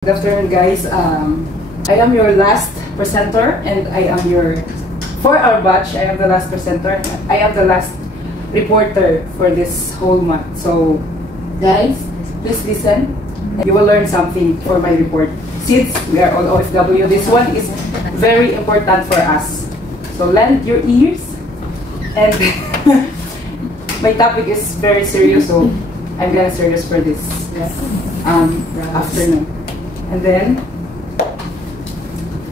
Good afternoon, guys. I am your last presenter, and I am for our batch, I am the last presenter. I am the last reporter for this whole month. So, guys, please listen. You will learn something for my report. Since we are all OFW, this one is very important for us. So, lend your ears. And my topic is very serious, so I'm gonna serious for this afternoon. And then,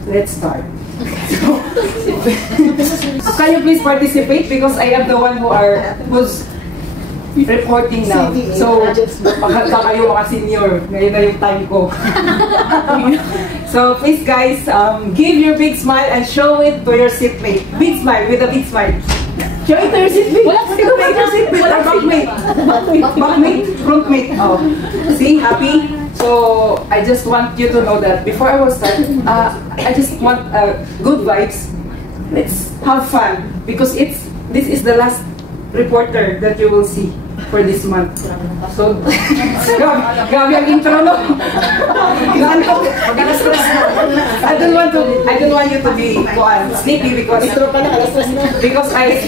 let's start. So, can you please participate? Because I am the one who's reporting now. So, makanta kayo mga senior. Ngayon na yung time ko. So, please guys, give your big smile and show it to your seatmate. Big smile, with a big smile. Show it to your seatmate. Backmate. Backmate, frontmate. Oh. See, happy? So, I just want you to know that before I will start, I just want good vibes. Let's have fun because this is the last reporter that you will see for this month. So, grabe ang intro, no? I don't want you to be sleepy because I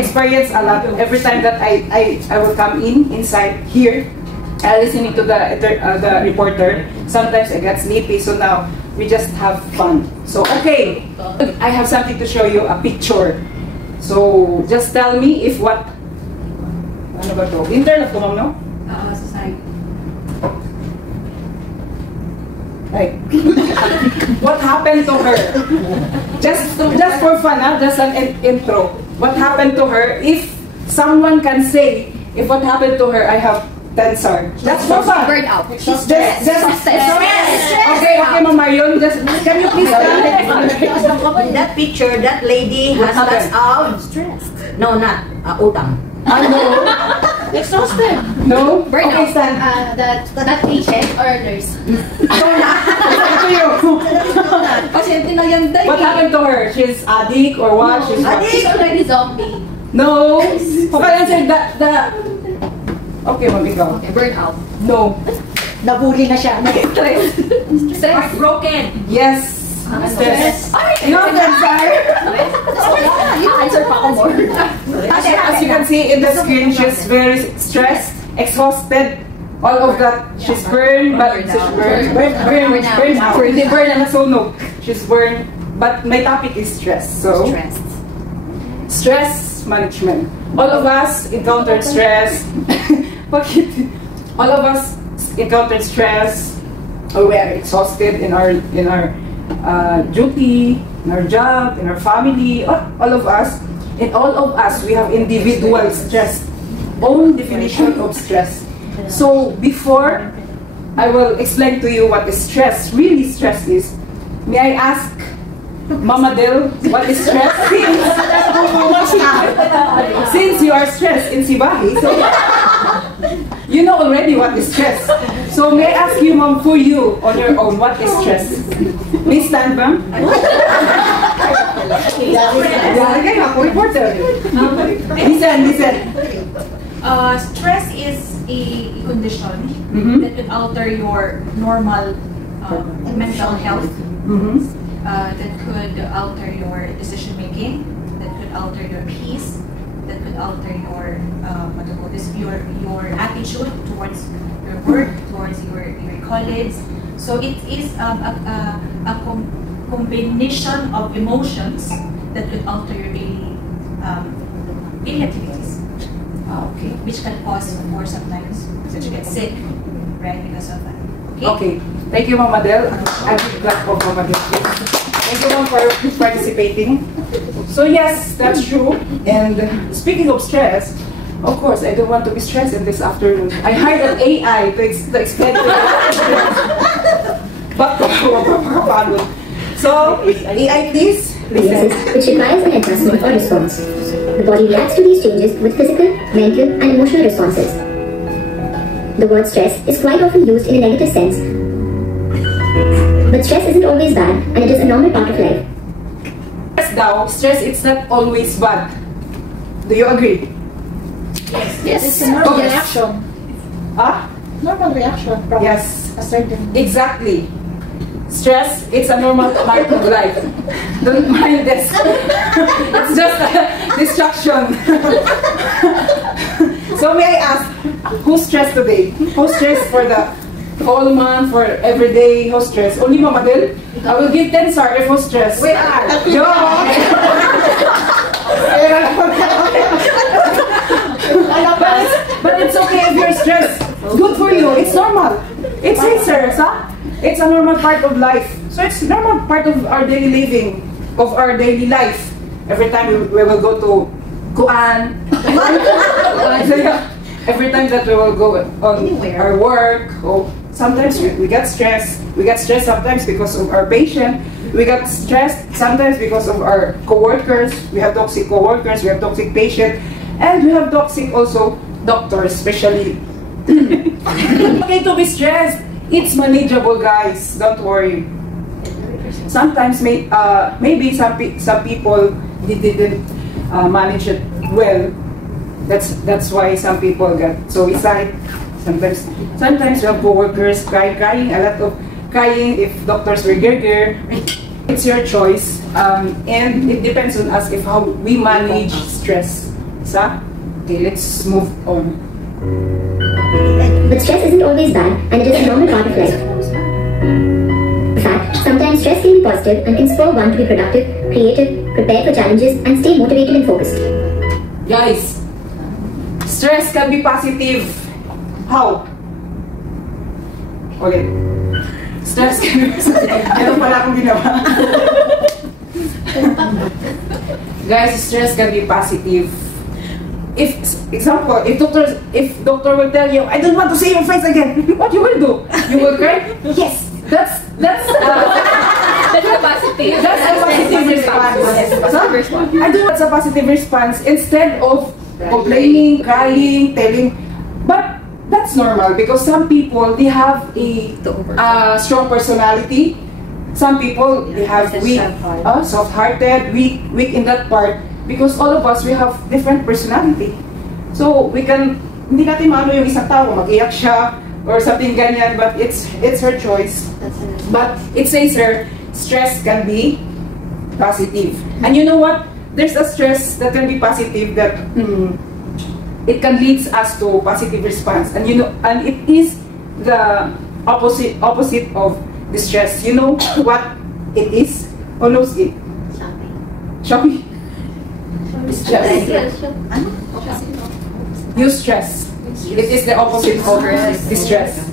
experience a lot every time that I will come inside here. Listening to the reporter, sometimes I get sleepy, so now we just have fun. So, okay, I have something to show you, a picture. So, just tell me if what... Ano ba to? Internet ko, ma'am, no? Society. Like, what happened to her? Just for fun, just an intro. What happened to her? If someone can say, if what happened to her, I have 10 stars. That's for fun. Burn out. Just okay, Ma'am Marion, can you please tell In that picture, that lady has lots of stress. No, not utang. No. Exhausted. No? Burn Okay, out. stand. That patient or nurse? To you. Pasyente na yan tayo. What happened to her? She's addict or what? She's what? She's already zombie. No. Okay, answer the okay, ma'am, ikaw. Okay, burn out. No. Nabuli na siya. Stress. Broken. Yes. Stress. No, answer. Answer pa ako more. As you can see in the screen, she's very stressed, exhausted. All of that, she's burned, but she's burned. Hindi burn na nasunog. She's burned, but my topic is stress. So, stress management. All of us encountered stress. All of us encountered stress, or we are exhausted in our duty, in our job, in our family. All of us, and all of us, we have individual stress, own definition of stress. So before I will explain to you what is stress, really stress is, may I ask Mama Del, what is stress? Since you are stressed in Sibahi, so you know already what is stress. So may I ask you, Mom, for you, on your own, what is stress? Please stand, ma'am. Listen. Stress is a condition that could alter your normal mental health. That could alter your decision making, that could alter your peace, that could alter your your attitude towards your work, towards your colleagues. So it is a combination of emotions that could alter your daily activities. Okay, which can cause more sometimes that you get sick, right, because of that. Okay, thank you, Mama Del. I'm glad for Mama Del. Thank you, Mom, for participating. So yes, that's true. And speaking of stress, of course, I don't want to be stressed in this afternoon. I hired an AI to explain to you. So, AI, please listen. Which requires an adjustment or response. The body reacts to these changes with physical, mental, and emotional responses. The word stress is quite often used in a negative sense. But stress isn't always bad, and it is a normal part of life. Stress, it's not always bad. Do you agree? Yes. It's a normal reaction. Ah? Normal reaction. Yes. Exactly. Stress, it's a normal part of life. Don't mind this. It's just a distraction. So may I ask, who's stressed today? Who's stressed for the whole month, for every day? Who's stressed? Only Mama Del? I will give 10 stars if who's stressed. We are. But it's okay if you're stressed. Good for you. It's normal. It's sir, huh? It's a normal part of life. So it's a normal part of our daily living, of our daily life. Every time we will go to Kuan. Every time that we will go on our work, or sometimes we get stressed. We get stressed sometimes because of our patient. We get stressed sometimes because of our co-workers. We have toxic co-workers, we have toxic patient, and we have toxic also doctors, especially. Okay to be stressed. It's manageable, guys. Don't worry. Sometimes maybe some people didn't manage it well. That's why some people got suicide. Sometimes we have co-workers crying, a lot of crying if doctors were girl. It's your choice, and it depends on us if how we manage stress. Okay, let's move on. But stress isn't always bad, and it is a normal part of life. In fact, sometimes stress can be positive and can spur one to be productive, creative, prepare for challenges, and stay motivated and focused. Guys, stress can be positive. How? Okay. Stress can be positive. Ito pala akong ginawa. Guys, stress can be positive. If example, if doctor will tell you, I don't want to see your face again, what you will do? You will cry? Yes, that's That's a positive. That's a positive response. I do what's a positive response instead of complaining, crying, telling. But that's normal because some people they have a strong personality. Some people they have weak, soft-hearted, weak in that part. Because all of us, we have different personality. So, we can, hindi natin maano yung isang tao, mag-iyak siya, or something ganyan, but it's her choice. But it says here, stress can be positive. And you know what? There's a stress that can be positive that it can lead us to positive response. And you know, and it is the opposite of the stress. You know what it is? Who knows it? Shopping. Eustress. It is the opposite of distress.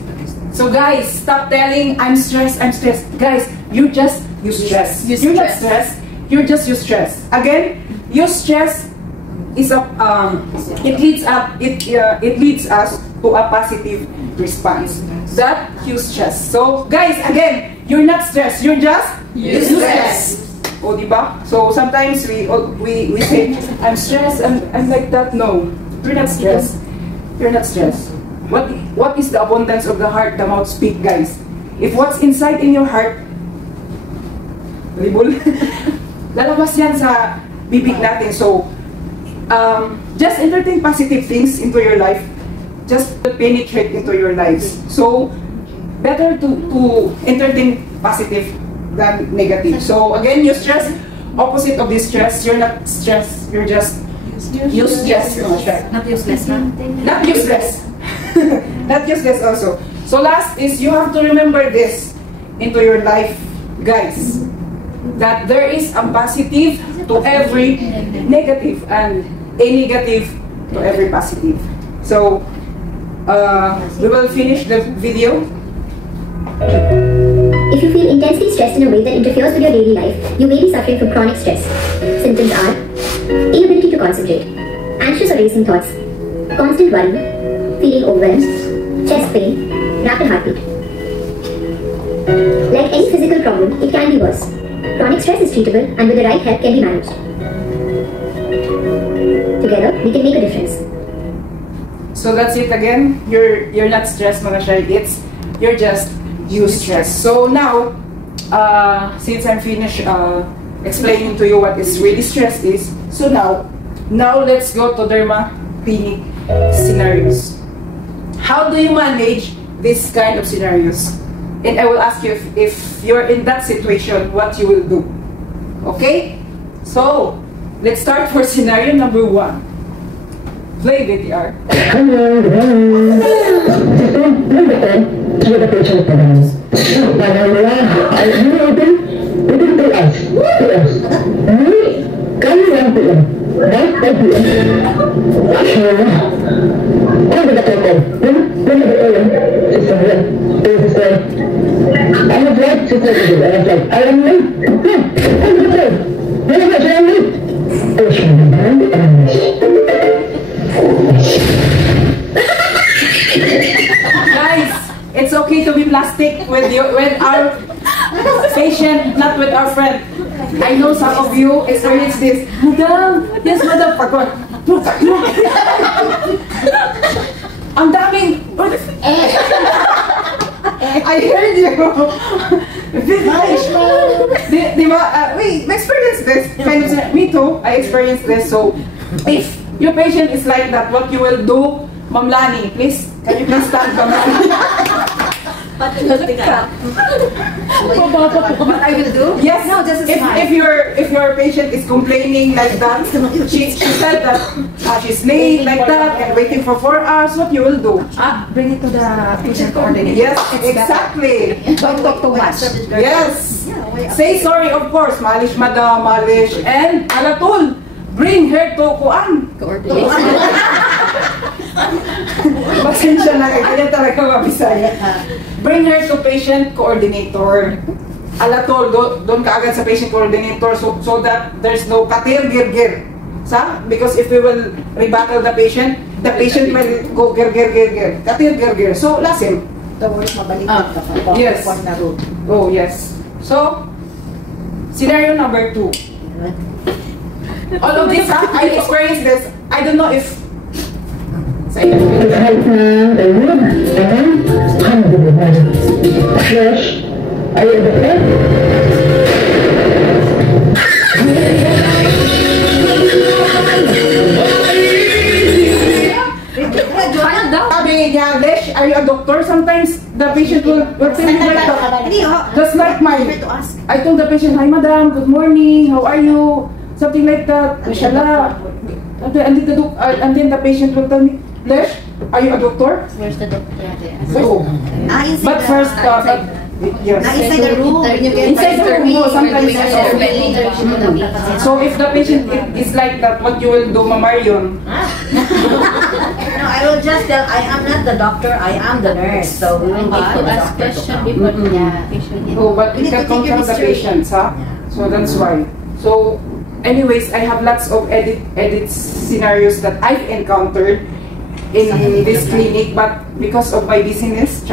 So guys, stop telling I'm stressed. Guys, you just eustress. You're not stressed. You're just eustress. Again, eustress is a it leads us to a positive response. That eustress. So guys, again, you're not stressed. You're just eustress. O, diba? So sometimes we say, I'm stressed, I'm like that. No, you're not stressed. You're not stressed. What is the abundance of the heart, the mouth speak, guys? If what's inside in your heart, lalabas yan sa bibig natin. So, just entertain positive things into your life. Just penetrate into your lives. So, better to entertain positive than negative. So again, eustress, opposite of this stress. You're not stressed. You're just useless. Not useless, no? Not useless. Not useless also. So last is you have to remember this into your life, guys. That there is a positive to every negative and a negative to every positive. So we will finish the video. If you feel intensely stressed in a way that interferes with your daily life, you may be suffering from chronic stress. Symptoms are inability to concentrate, anxious or racing thoughts, constant worry, feeling overwhelmed, chest pain, rapid heartbeat. Like any physical problem, it can be worse. Chronic stress is treatable and with the right help can be managed. Together, we can make a difference. So that's it again. You're not stressed, mga shy. You're just eustress. So now, since I'm finished explaining to you what is really stress is, so now let's go to Derma clinic scenarios. How do you manage this kind of scenarios. And I will ask you if you're in that situation, what you will do. Okay? So, let's start for scenario number 1. Play VTR. Guys, it's okay to be plastic with our patient, not with our friend. I know some of you experience this. Madam, yes, madam. Ang daming. I heard you. Di ba? We experience this kind of. Me too. I experienced this. So, if your patient is like that, what you will do, Ma'am Lani, please, can you please stand for me? What I will do? Yes. No, just a smile. If your patient is complaining like that, she said that she's late like that and waiting for 4 hours, what you will do? Bring it to the patient coordinator. Yes, exactly. Don't talk too much. Yes. Say sorry, of course. Malish, madam, malish. And alatul, bring her to kuan. Pasensya na kayo, ganyan talaga mga Bisaya. Bring her to patient coordinator. Alatol, doon ka agad sa patient coordinator so that there's no katir-gir-gir. Because if we will rebuttal the patient will go gir-gir-gir-gir. Katir-gir-gir. So, lasim. The words mabaliktad ka pa. Yes. Oh, yes. So, scenario number 2. All of this, I experienced this. I don't know if sabi niya, Lesh, are you a doctor? Sometimes the patient will tell me like that. Just like mine. I told the patient, hi madam, good morning, how are you? Something like that. Mashallah. And then the patient will tell me, Lesh, are you a doctor? Where's the doctor? Oh. But first, yes. Inside the room. Inside the room, no, sometimes. So if the patient is like that, what you will do, Ma'am Marion? No, I will just tell, I am not the doctor, I am the nurse. So we will need to ask question before patient. Oh, but you can control the patients, huh? So that's why. So, anyways, I have lots of edit scenarios that I've encountered in this clinic, but because of my busyness,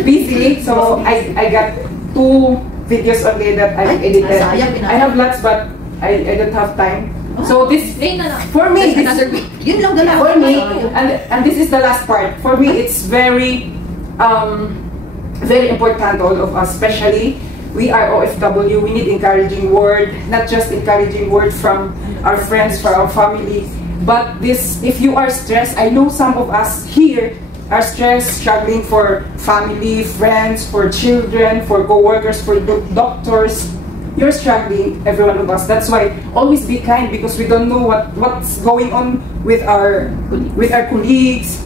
busy, so I got 2 videos only that I've edited. I have lots, but I don't have time. So this, for me, for me, and this is the last part. For me, it's very, very important, all of us, especially we are OFW. We need encouraging word, not just encouraging word from our friends, from our family. But this, if you are stressed, I know some of us here are stressed, struggling for family, friends, for children, for co-workers, for doctors. You're struggling, every one of us. That's why always be kind, because we don't know what's going on with our colleagues.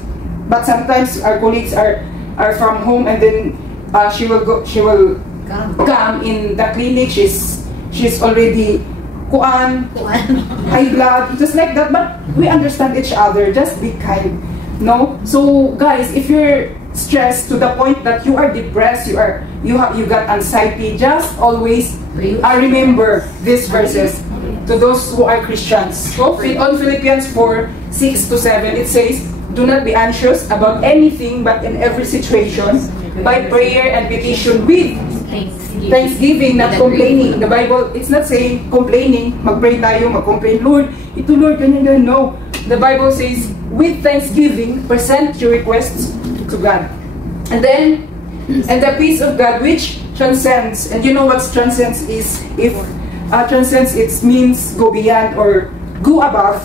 But sometimes our colleagues are from home, and then she will come in the clinic. She's already high blood, just like that. But we understand each other. Just be kind, no? So guys, if you're stressed to the point that you are depressed, you got anxiety, just always remember these verses to those who are Christians. So on Philippians 4:6-7, it says, "Do not be anxious about anything, but in every situation, by prayer and petition with thanksgiving, not complaining." The Bible, it's not saying complaining, mag-pray tayo, mag-complain, Lord, ito Lord, ganyan. No. The Bible says, with thanksgiving, present your requests to God. And then, and the peace of God, which transcends, and you know what transcends is, if transcends, it means go beyond or go above,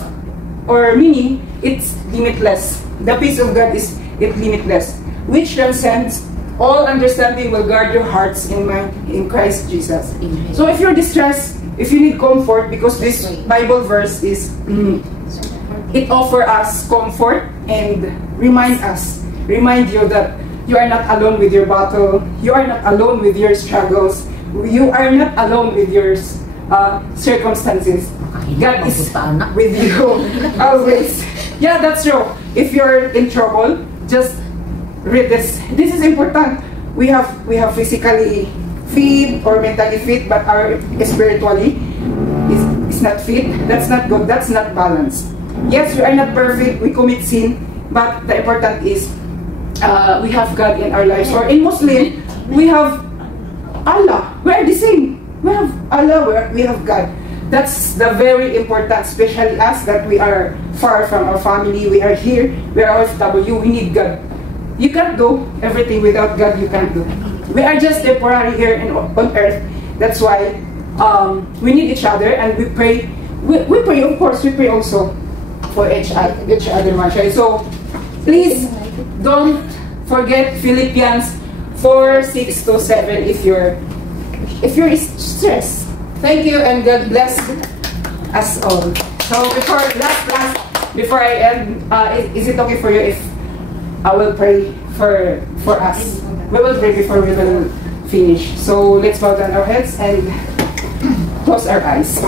or meaning it's limitless. The peace of God is it limitless, which transcends all understanding, will guard your hearts in mind in Christ Jesus. So if you're distressed, if you need comfort, because this Bible verse is, it offers us comfort and remind you that you are not alone with your battle, you are not alone with your struggles, you are not alone with your circumstances. God is with you always. Yeah, that's true. If you're in trouble, just read this. This is important. We have physically fit or mentally fit, but our spiritually is not fit. That's not good. That's not balanced. Yes, we are not perfect. We commit sin, but the important is we have God in our lives. Or in Muslim, we have Allah. We are the same. We have Allah. We have God. That's the very important, especially us that we are far from our family. We are here. We are OFW. We need God. You can't do everything without God. You can't do. We are just temporary here on earth. That's why we need each other, and we pray. We pray, of course. We pray also for each other, Mashay. So please don't forget Philippians 4:6-7 if you're stressed. Thank you, and God bless us all. So before I end, is it okay for you if I will pray for us? We will pray before we will finish. So let's bow down our heads and close our eyes.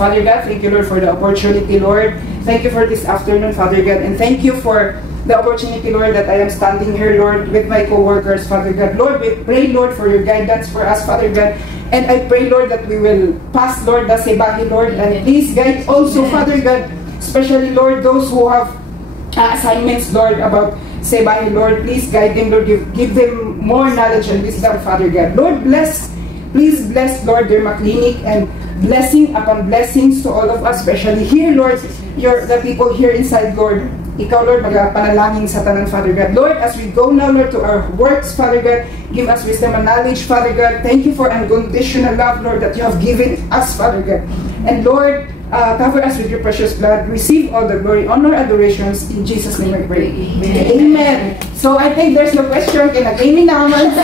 Father God, thank you, Lord, for the opportunity, Lord. Thank you for this afternoon, Father God, and thank you for the opportunity, Lord, that I am standing here, Lord, with my co-workers, Father God. Lord, we pray, Lord, for your guidance for us, Father God. And I pray, Lord, that we will pass, Lord, the Sebahi, Lord. And please guide also, Father God, especially, Lord, those who have assignments, Lord, about Sebahi, Lord. Please guide them, Lord. Give them more knowledge and wisdom, Father God. Lord, please bless, Lord, Derma Clinic, and blessing upon blessings to all of us, especially here, Lord, the people here inside, Lord. Ikaw, Lord, magapanalangin sa tanan, Father God. Lord, as we go now, Lord, to our works, Father God, give us wisdom and knowledge, Father God. Thank you for unconditional love, Lord, that you have given us, Father God. And Lord, cover us with your precious blood. Receive all the glory, honor, adorations. In Jesus' name I pray. Amen. So I think there's no question. Kinagay naman.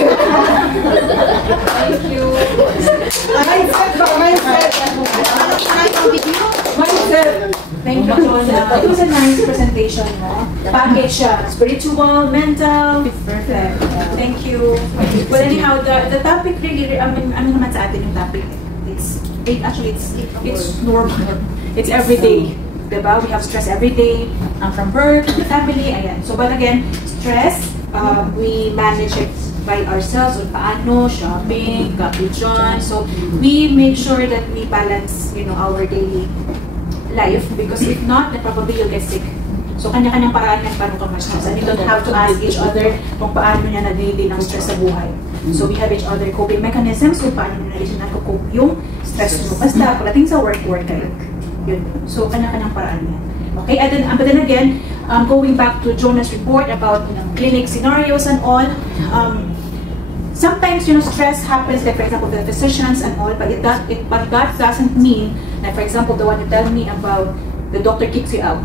Thank you. Mindset. Thank you, Jonah. It was a nice presentation, no? Package siya. Spiritual, mental. Perfect. Thank you. Well, anyhow, the topic really, ano naman sa atin yung topic? It's normal. It's every day. Diba? We have stress every day. From work, family, ayan. So, but again, stress, we manage it by ourselves. So, paano, shopping, kapichon. So, we make sure that we balance, our daily life, because if not, then probably you'll get sick. So, kanya-kanyang paraan yan paano ka ma-stress. And you don't have to ask each other kung paano niya na-daily ng stress sa buhay. So, we have each other coping mechanisms kung paano niya na-cope yung stress mo. Basta, pagdating sa work kayo. Yun. So, kanya-kanyang paraan yan. Okay? But then again, going back to Jonah's report about clinic scenarios and all, sometimes, stress happens, like for example, the physicians and all, but that doesn't mean that, for example, the one you tell me about, the doctor kicks you out.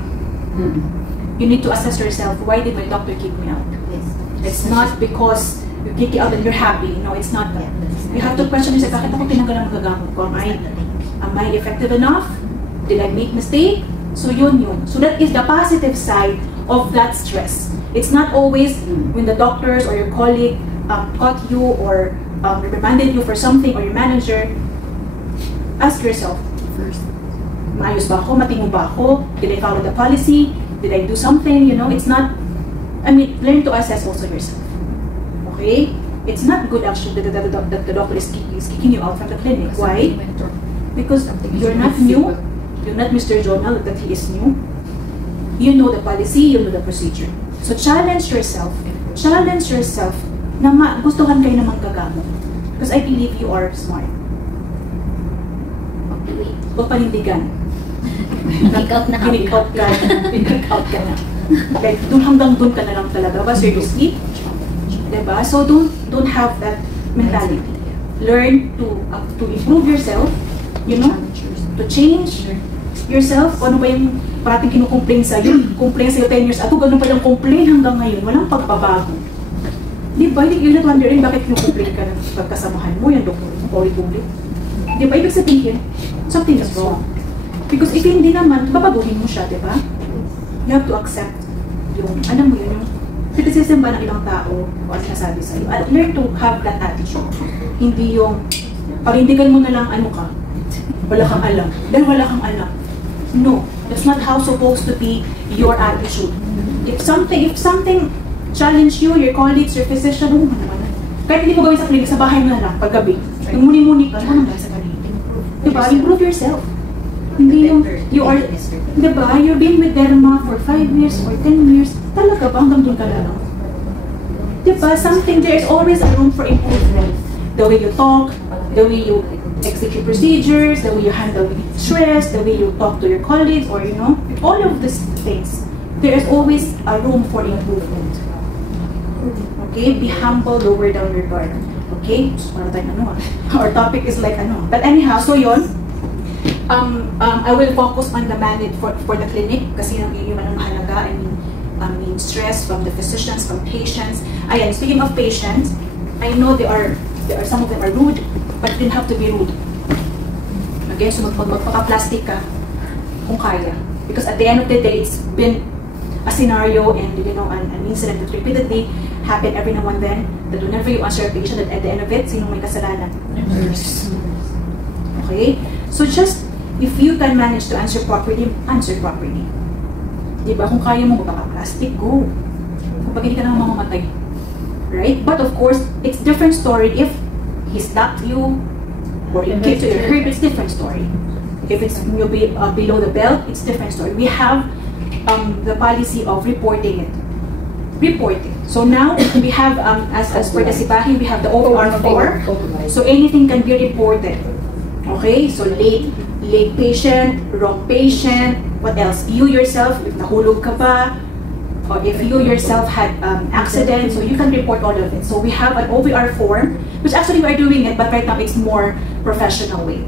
You need to assess yourself, why did my doctor kick me out? It's not because you kick you out and you're happy. No, it's not that. You have to question yourself, bakit ako tinanggal ang magagamot ko? Am I effective enough? Did I make mistake? So yun. So that is the positive side of that stress. It's not always when the doctors or your colleague caught you or reprimanded you for something, or your manager. Ask yourself first, maayos ba ako? Matino ba ako? Did I follow the policy? Did I do something? It's not, learn to assess also yourself. Okay? It's not good actually that the doctor is kicking you out from the clinic. Why? Because you're not new. You're not Mr. Jonah, that he is new. You know the policy, you know the procedure. So challenge yourself. Challenge yourself na gustuhan kayo na manggagamot. Because I believe you are smart. Huwag panindigan. Pick-out ka na. Like, hanggang dun ka na lang talaga ba? Seriously? Diba? So don't have that mentality. Learn to improve yourself, to change yourself. Ano ba yung parating kinukomplain sa'yo, complain sa'yo 10 years ago, ganun pa lang complain hanggang ngayon, walang pagbabago. Di ba? You're not wondering bakit kinukomplain ka ng pagkasamahan mo, yung doktor mo, ulit-ulit. Di ba? Ibig sabihin, something is wrong. Because if hindi naman, babaguhin mo siya, di ba? You have to accept yung, alam mo yun, yung criticism ba ng ibang tao o ang sinasabi sa'yo. Learn to have that attitude. Hindi yung, parindigan mo na lang ano ka, wala kang alam. Dahil wala kang alam. No, that's not how supposed to be your attitude. If something challenge you, your colleagues, your physician, kahit hindi mo gawin sa clinic, sa bahay mo na lang, paggabi. Yung muni-muni ka, ano naman sa clinic? Diba? Improve yourself. Hindi yung, you are, diba? You've been with Derma for 5 years or 10 years, talaga ba hanggang doon ka na lang? Diba? There's always a room for improvement. The way you talk, the way you execute procedures, the way you handle stress, the way you talk to your colleagues, or all of these things. There is always a room for improvement. Okay? Be humble, lower down your guard. Okay? Our topic is like But anyhow, so yun. I will focus on the manage for the clinic kasi yun ang mahalaga. I mean stress from the physicians, from patients. Ayan, speaking of patients, I know there are some of them are rude, but you didn't have to be rude. Okay, so magpaka-plastic ka kung kaya. Because at the end of the day, it's been a scenario and an incident that repeatedly happened every now and then, that whenever you answer a patient, that at the end of it, sinong may kasalanan? Nurse. Okay? So just, if you can manage to answer properly, answer properly. Diba? Kung kaya mo magpaka-plastic, go. Kapag hindi ka naman mamamatay. Right? But of course, it's different story if he slapped you or you kicked to your hip, it's different story. If it's below the belt, it's different story. We have the policy of reporting it. Report it. So now we have, as per the Sipahi, we have the OR4. So anything can be reported. Okay? So late patient, wrong patient, what else? You yourself, if nahulog ka pa, or if you yourself had accident, so you can report all of it. So we have an OVR form, which actually we are doing it, but right now it's more professional way.